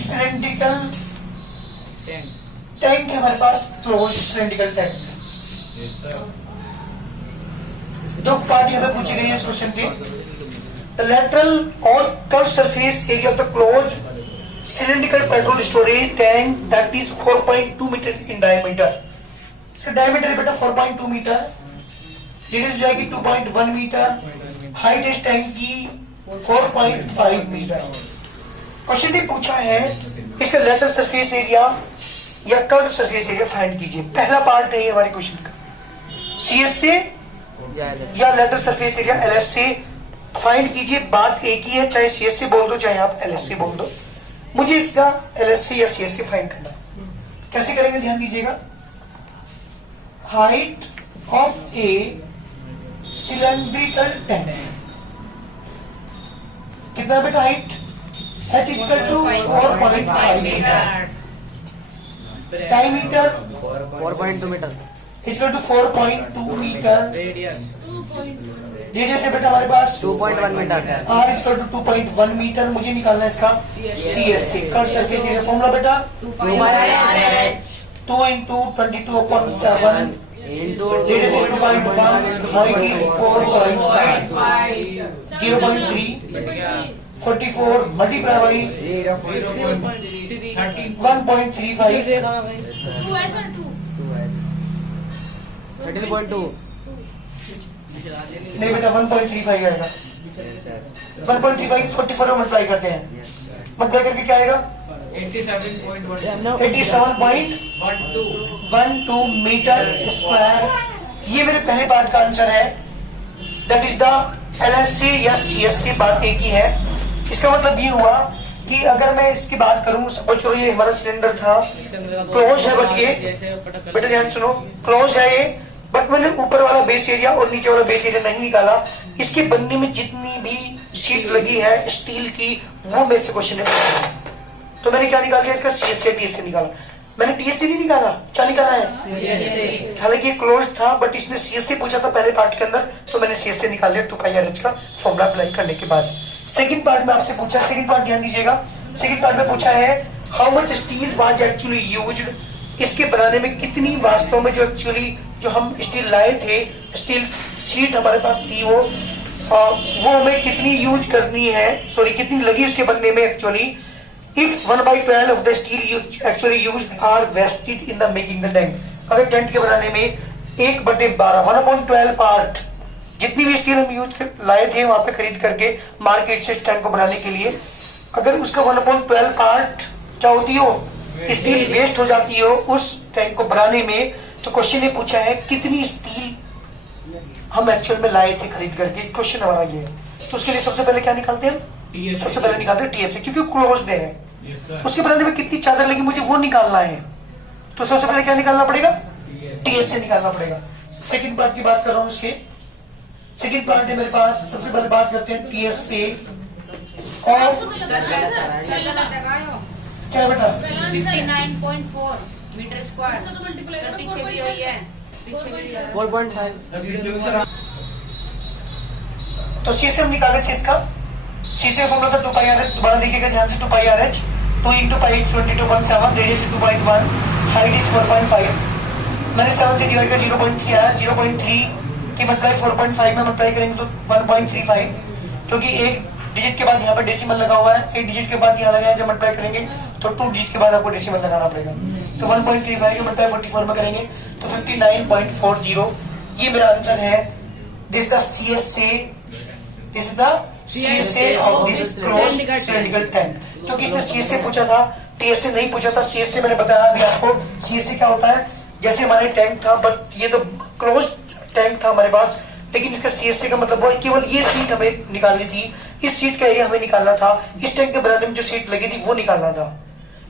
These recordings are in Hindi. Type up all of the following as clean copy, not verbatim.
एक सिलेंड्रिकल टैंक है हमारे पास, क्लोज सिलेंड्रिकल टैंक। दो पार्ट हमें पूछी गई है इस क्वेश्चन की। द लेटरल और curve surface area of the close cylindrical petrol storage tank that is 4.2 metre in diameter. इसका डायमीटर बेटा 4.2 मीटर, डिस्टेंस जाएगी 2.1 मीटर, हाइट इस टैंक की 4.5 मीटर। क्वेश्चन ने पूछा है इसका लेटरल सरफेस एरिया या कर्व सरफेस एरिया फाइंड कीजिए। पहला पार्ट है हमारे क्वेश्चन का, सीएस से या लेटरल सरफेस एरिया एलएस से फाइंड कीजिए। बात एक ही है, चाहे सीएस से बोल दो चाहे आप एलएस से बोल दो, मुझे इसका एलएस से या सीएस से फाइंड करना। कैसे करेंगे ध्यान दीजिएगा। Height of a cylindrical tank कितना बेटा height, h equal to 4.5 metre, diameter 4.2 metre, equal to 4.2 metre, radius है बेटा हमारे पास 2.1 metre, r equal to 2.1 metre. मुझे निकालना है इसका CS से। कर्व सरफेस एरिया फॉर्मूला बेटा 2 इंटू 22/7 रेडियस है 2.1, हाइट इज 4.5, 0.3, 44 मल्टीप्लाई बाई 1.35, 13.2, नहीं बेटा 1.35 आएगा। 1.35 44 में मल्टीप्लाई करते हैं, मल्टीप्लाई करके क्या आएगा 87.12 मीटर स्क्वायर। ये मेरे पहले पार्ट का आंसर है, दैट इज द LSC या CSC। बात एक ही है। इसका मतलब ये हुआ कि अगर मैं इसकी बात करूं, सपोज करो ये हमारा सिलेंडर था, क्लोज है, बट ये बेटा ध्यान सुनो, क्लोज है ये, बट मैंने ऊपर वाला बेस एरिया और नीचे वाला बेस एरिया नहीं निकाला। इसके बनने में जितनी भी शीट लगी है स्टील की, वो मेरे से क्वेश्चन है। तो मैंने क्या निकाल दिया इसका CSC TSC निकाला। मैंने TSC नहीं निकाला, क्या निकाला है, हालांकि ये क्लोज था बट इसने CSC पूछा था पहले पार्ट के अंदर, तो मैंने CSC निकाल दिया 2πRH का फॉर्मूला अप्लाई करने के बाद। सेकंड पार्ट में आपसे पूछा, सेकंड पार्ट ध्यान दीजिएगा। सेकंड पार्ट में पूछा है how much steel was actually used, इसके बनाने में कितनी वास्तव में जो एक्चुअली जो हम स्टील लाए थे, स्टील शीट हमारे पास थी, वो हमें कितनी यूज करनी है, सॉरी कितनी लगी उसके बनने में actually. If 1/12 of the steel actually used are wasted in the making the tank, अगर टेंट के बनाने में 1/12 1/12 पार्ट जितनी भी स्टील हम यूज लाए थे वहां पे खरीद करके मार्केट से टैंक को बनाने के लिए, अगर उसका 1/12 पार्ट क्या होती हो, स्टील वेस्ट हो जाती हो उस टैंक को बनाने में, तो क्वेश्चन ने पूछा है कितनी स्टील हम एक्चुअल में लाए थे खरीद करके। क्वेश्चन हमारा ये है, तो उसके लिए सबसे पहले क्या निकालते हैं, सबसे पहले निकालते हैं TSC, क्योंकि क्लोज्ड है। उसके बनाने में कितनी चादर लगी मुझे वो निकालना है, तो सबसे पहले क्या निकालना पड़ेगा, TSC निकालना पड़ेगा। सेकंड पार्ट की बात कर रहा हूं, इसके सेकंड पार्ट है मेरे पास। सबसे पहले बात करते हैं TSC ऑफ क्या बेटा 59.4 मीटर स्क्वायर, सर पीछे भी वही है, पीछे भी 4.5। तो CSC हम निकाले थे, इसका CSC फॉर्मूला था 2πRH। दोबारा देखिएगा ध्यान से, 2πRH 2 into pi 22/7, radius 2.1, height is 4.5। मैंने 7 से डिवाइड किया 0.3 आया, 0.3 की मल्टीप्लाई 4.5 में मल्टीप्लाई करेंगे तो 1.35, क्योंकि एक डिजिट के बाद यहाँ पर डेसिमल लगा हुआ है, एक डिजिट के बाद यहाँ लगाया, जब मल्टीप्लाई करेंगे तो 2 डिजिट के बाद आपको डेसिमल लगाना पड़ेगा। तो 1.35 की मल्टीप्लाई 44 में करेंगे तो 59.40, ये मेरा आंसर है। This the CSA of this closed cylindrical tank। क्योंकि इसने CSA पूछा था, TSA नहीं पूछा था। CSA मैंने बताया अभी आपको, CSA क्या होता है, जैसे हमारे टैंक था बट ये तो क्लोज टैंक था हमारे पास, लेकिन इसका CSA का मतलब वो केवल ये सीट हमें निकालनी थी, इस सीट का एरिया हमें निकालना था, इस टैंक के बनाने में जो सीट लगी थी वो निकालना था।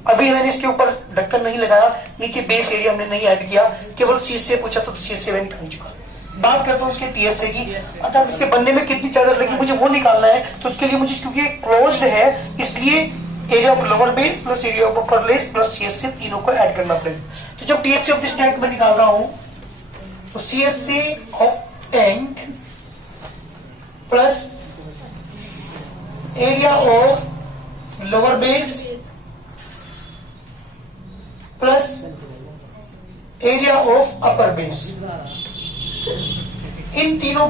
अभी मैंने इसके ऊपर ढक्कन नहीं लगाया, नीचे बेस एरिया हमने नहीं ऐड किया, केवल CSA पूछा तो CSA में निकाल चुका। बात करता हूँ इसके TSA की, अर्थात इसके बनने में कितनी चादर लगी मुझे वो निकालना है। तो उसके लिए मुझे, क्योंकि क्लोज्ड है, इसलिए area of lower base plus area of upper base plus CSA तीनों को ऐड करना पड़ेगा। तो जब TSA ऑफ दिस टैंक में निकाल रहा हूं तो CSA of tank plus area of lower base plus area of upper base. इन तीनों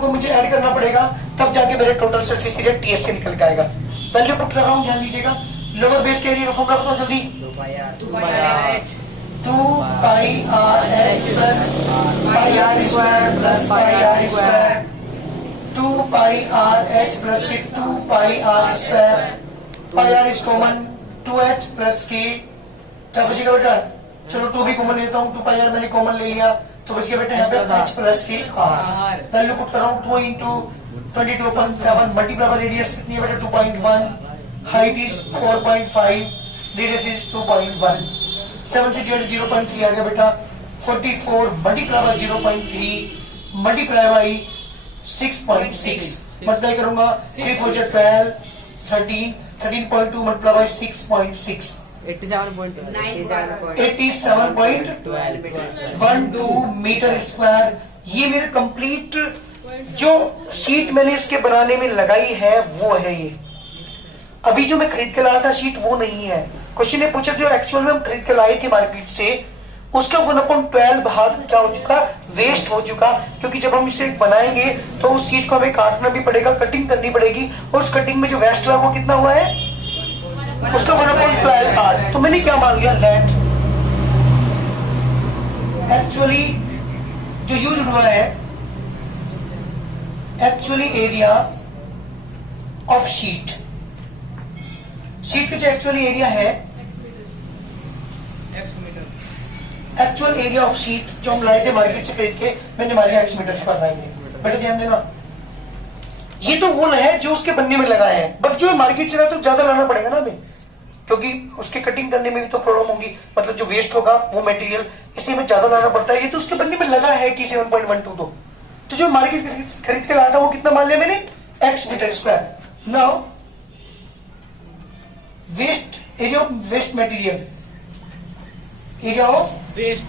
को मुझे ऐड करना पड़ेगा, तब जाके मेरे टोटल सरफेस एरिया टीएस से निकल के आएगा। वैल्यू पुट कर रहा हूं, ध्यान दीजिएगा। लोअर बेस के एरिया का फॉर्मूला बताओ जल्दी। 2 pi r h 2 pi r h plus pi r square plus pi r square. 2 pi r h plus के 2 pi r square. pi r is common, 2h plus के क्या बचेगा बेटा? चलो 2 भी कॉमन लेता हूँ, 2 pi r मैंने कॉमन ले लिया, तो बच गया बेटा यहाँ पे h प्लस के r। वैल्यू पुट कर रहा हूँ, 2 इंटू 22.7 मल्टीप्लाई बाय रेडियस कितनी है बेटा? 2.1। Height is 4.5, radius is 2.1। 7 से डिवाइड 0.3 आ गया बेटा। 44 multiply by 0.3 multiply by 6.6 multiply करूंगा 3 4 जा 12 13 13.2 मल्टीप्लाई बाय 6.6 87.12 मीटर स्क्वायर। ये मेरे कंप्लीट जो शीट मैंने इसके बनाने में लगाई है वो है ये। अभी जो मैं खरीद के लाया था शीट वो नहीं है। क्वेश्चन ने पूछा जो एक्चुअल में हम खरीद के लाए थे मार्केट से, उसका 1/12 भाग क्या हो चुका? वेस्ट हो चुका। क्योंकि जब हम इसे बनाएंगे तो उस शीट को हमें काटना भी पड़ेगा, कटिंग करनी पड़ेगी, और उस कटिंग में जो वेस्ट हुआ वो कितना हुआ है? उसका 1/12 भाग। तो मैंने क्या मान लिया? लेट एक्चुअली जो यूज हुआ है, actually area of sheet, sheet का जो एक्चुअली एरिया है, एक्चुअल एरिया ऑफ शीट जो हम लाए थे मार्केट से खरीद के, मैंने मारे x मीटर्स पर लाएंगे। बेटा ध्यान देना, ये तो वो है जो उसके बनने में लगा है, बट जो मार्केट से लाया तो ज्यादा लाना पड़ेगा ना हमें, क्योंकि उसके कटिंग करने में भी तो प्रॉब्लम होगी, मतलब जो वेस्ट होगा वो मटेरियल, इसलिए हमें ज्यादा लाना पड़ता है। ये तो उसके बनने में लगा है 87.12। तो जो मार्केट खरीद के लाया था वो कितना मान लिया मैंने? x metre square. Now waste area of waste material, area of waste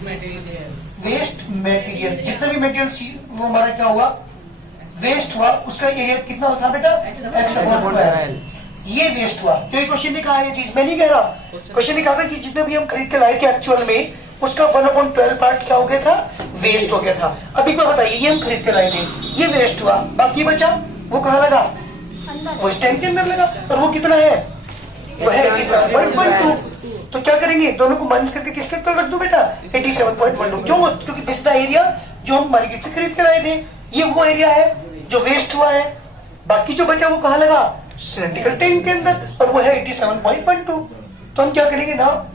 material, जितना भी मटेरियल वो हमारा क्या हुआ? वेस्ट हुआ, उसका एरिया कितना होता है बेटा? x/12। ये वेस्ट हुआ। तो ये क्वेश्चन ने कहा ये चीज, मैं नहीं कह रहा, क्वेश्चन ने कहा था कि जितने भी हम खरीद के लाए थे एक्चुअल में, उसका 1/12 पार्ट क्या हो गया था? वेस्ट हो गया था। अब एक बार बताइए, ये हम खरीद के लाए थे, ये वेस्ट हुआ, बाकी बचा वो कहाँ लगा? वो इस टैंक के अंदर लगा, और वो कितना है? वो है 87.12। तो क्या करेंगे? दोनों को माइनस करके किसके अंदर रख दो बेटा? 87.12। क्यों? क्योंकि दिस द एरिया जो हम मार्केट से खरीद के लाए थे, ये वो एरिया है जो वेस्ट हुआ है, बाकी जो बचा वो कहाँ लगा? सिलेंड्रिकल टैंक के अंदर, और वो है 87.12। तो हम क्या करेंगे ना,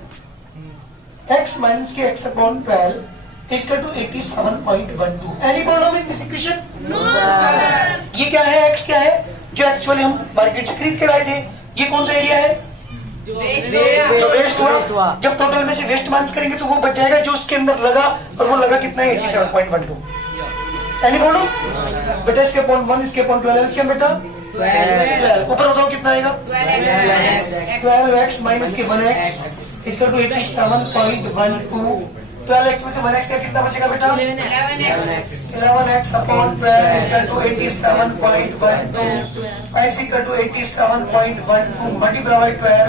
x माइनस के x/12 is equal to 87.12। Any problem in this equation? No sir. ये क्या है? x क्या है? जो एक्चुअली हम मार्केट से खरीद के लाए थे। ये कौन सा एरिया है? जो वेस्ट हुआ। जब टोटल में से वेस्ट माइनस करेंगे तो वो बच जाएगा जो उसके अंदर लगा, और वो लगा कितना है? 87.12। Any problem? बेटा इसके अपॉन 1, इसके अपॉन 12 एलसीएम बेटा 12। ऊपर बताओ कितना आएगा? 12x माइनस के 1x इसका टू 87.12। 12x में से 1x का कितना बचेगा बेटा? 11x अपॉन 12 इसका to 87.12। x equal to 87.12 multiply by 12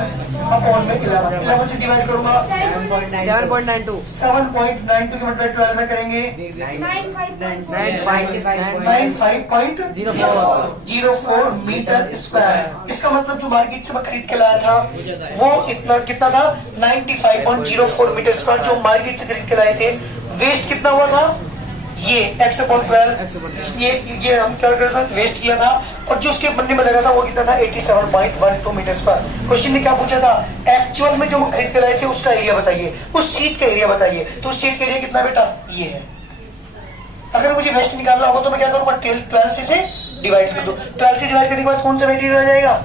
upon में 11 से डिवाइड करूंगा 7.92 7.92 के मतलब 12 में करेंगे 95.04 मीटर स्क्वायर। इसका मतलब जो मार्केट से मैं खरीद के लाया था वो इतना कितना था? 95.04 मीटर स्क्वायर जो मार्केट से खरीद के लाए थे। वेस्ट कितना हुआ था? ये x/12 ये हम क्या कर रहे थे? वेस्ट किया था, और जो उसके बनने में लगा था वो कितना था? 87.12 मीटर स्क्वायर। क्वेश्चन ने क्या पूछा था? एक्चुअल में जो हम खरीद के लाए थे उसका एरिया बताइए, उस सीट का एरिया बताइए। तो उस सीट का एरिया कितना बेटा? ये है। अगर मुझे वेस्ट निकालना होगा तो मैं क्या करूंगा? 12 से डिवाइड कर दो। 12 से डिवाइड करने के बाद कौन सा मटेरियल आ जाएगा?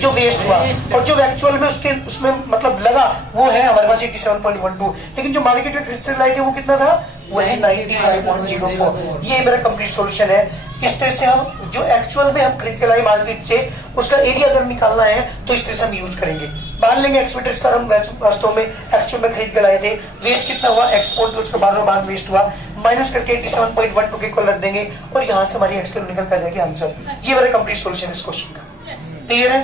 जो वेस्ट हुआ, और जो एक्चुअल में उसमें मतलब लगा वो है हमारे पास 87.12। लेकिन जो मार्केट में खरीद से लाए थे वो कितना था? वो है 95.04। ये मेरा कंप्लीट सॉल्यूशन है। इस तरह से हम जो एक्चुअल में हम खरीद के लाए मार्केट से उसका एरिया अगर निकालना है तो इस तरह से हम यूज करेंगे। मान लेंगे x मीटर स्क्वायर हम वास्तव में एक्चुअल में खरीद के लाए थे, वेस्ट कितना हुआ? x/12 उसका 12 भाग वेस्ट हुआ, माइनस करके 87.12 के इक्वल रख देंगे, और यहाँ से हमारी x निकल कर जाएगी आंसर। ये मेरा कंप्लीट सॉल्यूशन इस क्वेश्चन का। क्लियर है?